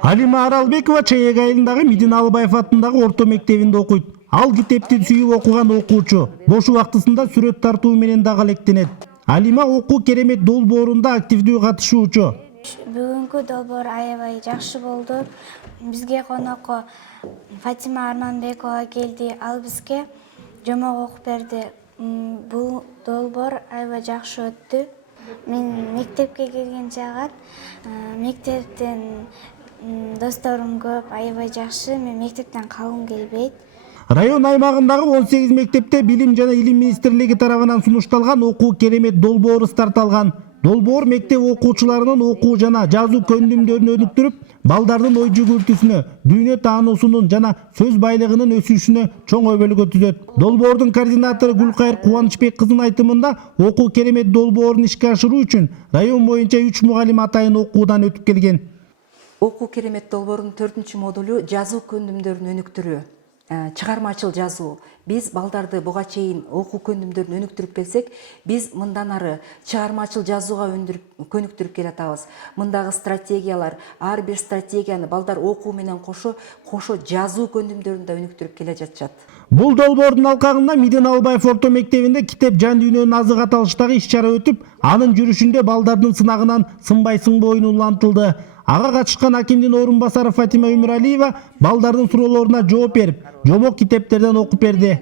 Алима Аралбекова Чаек айылындагы Медина Албаев атындагы орто мектебинде окуйт. Ал китепти сүйүп окуган окуучу. Бош убактысында сүрөт тартуу менен дагы алектенет. Алима окуу керемет долбоорунда активдүү катышуучу. Бүгүнкү долбоор аябай жакшы болду. Бизге конокко Фатима Арманбекова келди. Ал бизге жомок окуп берди. Бул долбоор аябай жакшы өттү. Мен мектепке келген чагат мектептен досторум көп, аябай жакшы. Мен мектептен калгым келбейт. Район аймагындагы 18 мектепте Билим жана Илим министрлиги тарабынан сунушталган окуу керемет долбоору старталган. Долбоор мектеп окуучуларынын окуу жана жазуу көндүмдөрүн өнүктүрүп, балдардын ой жүгүртүүсүнө, дүйнө таануусунун жана сөз байлыгынын өсүшүнө чоң өбөлгө түзөт. Долбоордун координатору Гүлкайыр Кубанычбек кызынын айтымында, окуу керемет долбоорун ишке ашыруу үчүн район боюнча 3 мугалим атайын окуудан өтүп келген. Окуу керемет долбоорунун 4-чү модулу жазуу көндүмдөрүн өнүктүрүү. Чыгармачыл жазуу. Биз балдарды буга чейин окуу көндүмдөрүн өнүктүрүп келсек, биз мындан ары чыгармачыл жазууга көнүктүрүп келатабыз. Мындагы стратегиялар, ар бир стратегияны балдар окуу менен кошо жазуу көндүмдөрүн да өнүктүрүп келе жатышат. Бул долбоордун алкагында Медина Албаев орто мектебинде китеп жан дүйнөнүн азык аталыштагы иш-чара өтүп, анын жүрүшүндө балдардын сынагынан сынбай сыңбоюн улантылды. Ага катышкан акимдин орун басары Фатима Өмүралиева балдардын суроолоруна жооп берип, жомок китептерден окуп берди.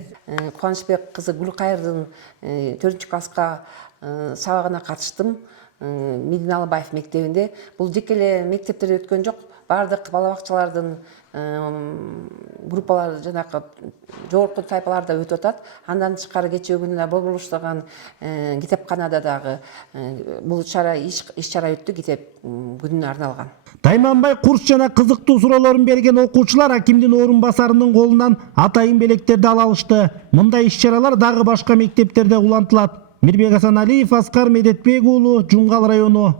Кубанычбек кызы Гүлкайырдын 4-класска сабагына катыштым. Медина Албаев мектебинде. Бул жеке эле мектептерде өткөн жок. Бардык бала бакчалардын группалары жанакы жогорку тайпаларда өтүп атат. Андан тышкары кечээ күнү Борбор уштаган китепканада дагы бул иш-чара өттү, китеп күнүнө арналган. Тайманбай курс жана кызыктуу суроолорун берген окуучулар акимдин орун басарынын колунан атайын белектерди ала алышты. Мындай иш-чаралар дагы башка мектептерде улантылат. Мирбек Асаналиев, Аскар Медетбек уулу, Жумгал району.